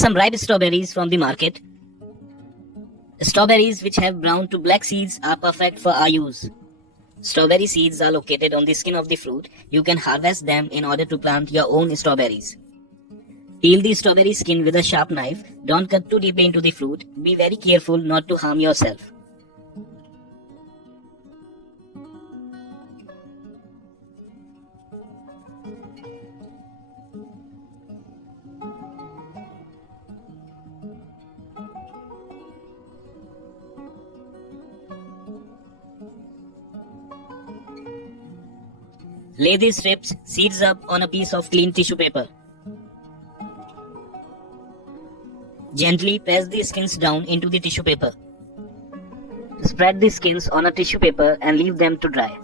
Some ripe strawberries from the market. Strawberries which have brown to black seeds are perfect for our use. Strawberry seeds are located on the skin of the fruit. You can harvest them in order to plant your own strawberries. Peel the strawberry skin with a sharp knife. Don't cut too deeply into the fruit. Be very careful not to harm yourself. Lay the strips seeds up on a piece of clean tissue paper. Gently press the skins down into the tissue paper. Spread the skins on a tissue paper and leave them to dry.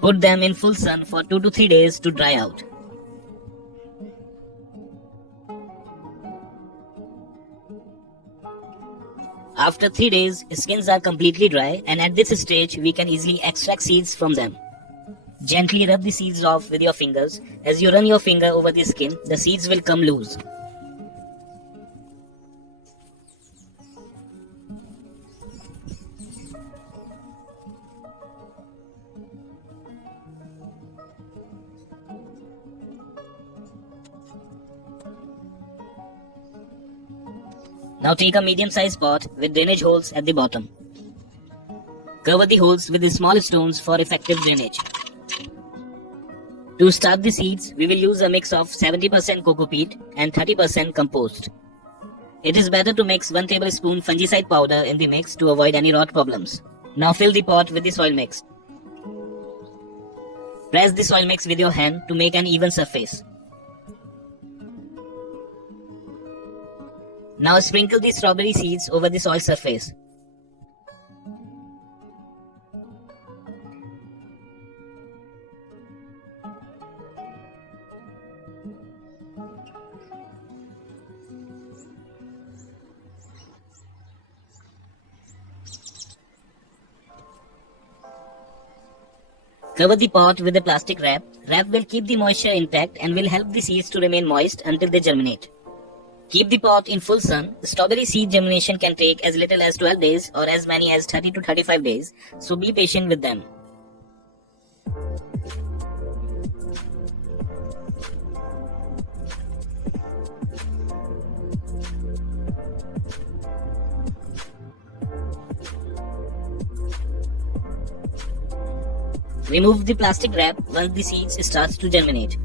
Put them in full sun for 2 to 3 days to dry out. After 3 days, skins are completely dry, and at this stage we can easily extract seeds from them. Gently rub the seeds off with your fingers. As you run your finger over the skin, the seeds will come loose. Now take a medium-sized pot with drainage holes at the bottom. Cover the holes with small stones for effective drainage. To start the seeds, we will use a mix of 70% coco peat and 30% compost. It is better to mix 1 tablespoon fungicide powder in the mix to avoid any rot problems. Now fill the pot with the soil mix. Press the soil mix with your hand to make an even surface. Now sprinkle the strawberry seeds over the soil surface. Cover the pot with a plastic wrap. Wrap will keep the moisture intact and will help the seeds to remain moist until they germinate. Keep the pot in full sun. Strawberry seed germination can take as little as 12 days or as many as 30 to 35 days, so be patient with them. Remove the plastic wrap once the seeds starts to germinate.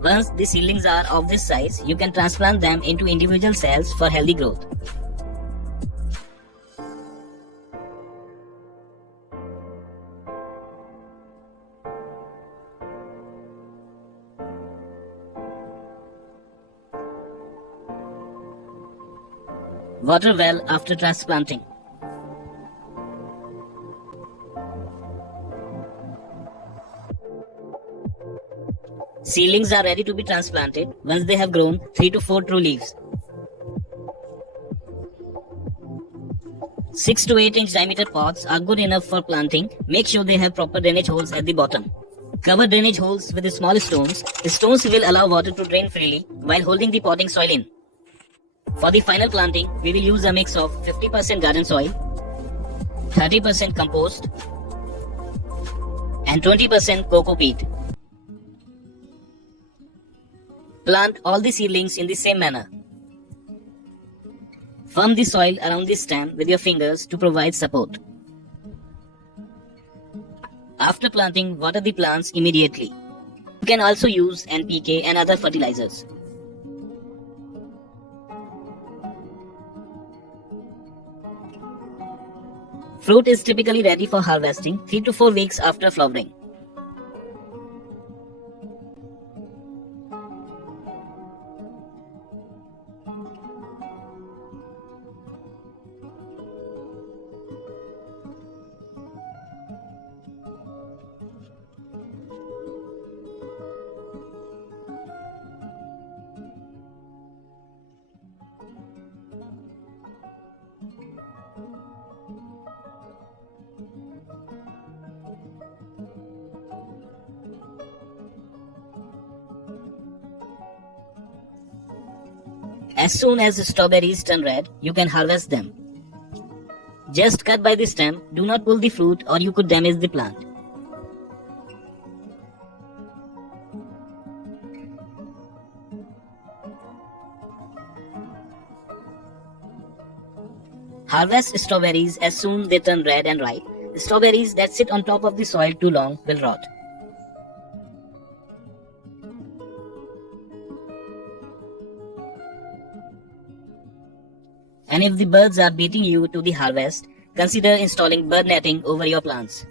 Once the seedlings are of this size, you can transplant them into individual cells for healthy growth. Water well after transplanting. Seedlings are ready to be transplanted once they have grown 3 to 4 true leaves. 6 to 8 inch diameter pots are good enough for planting. Make sure they have proper drainage holes at the bottom. Cover drainage holes with small stones. Stones will allow water to drain freely while holding the potting soil in. For the final planting, we will use a mix of 50% garden soil, 30% compost, and 20% coco peat. Plant all the seedlings in the same manner. Firm the soil around the stem with your fingers to provide support. After planting, water the plants immediately. You can also use NPK and other fertilizers. Fruit is typically ready for harvesting 3 to 4 weeks after flowering. As soon as strawberries turn red, you can harvest them. Just cut by the stem, do not pull the fruit or you could damage the plant. Harvest strawberries as soon they turn red and ripe. Strawberries that sit on top of the soil too long will rot. And if the birds are beating you to the harvest, consider installing bird netting over your plants.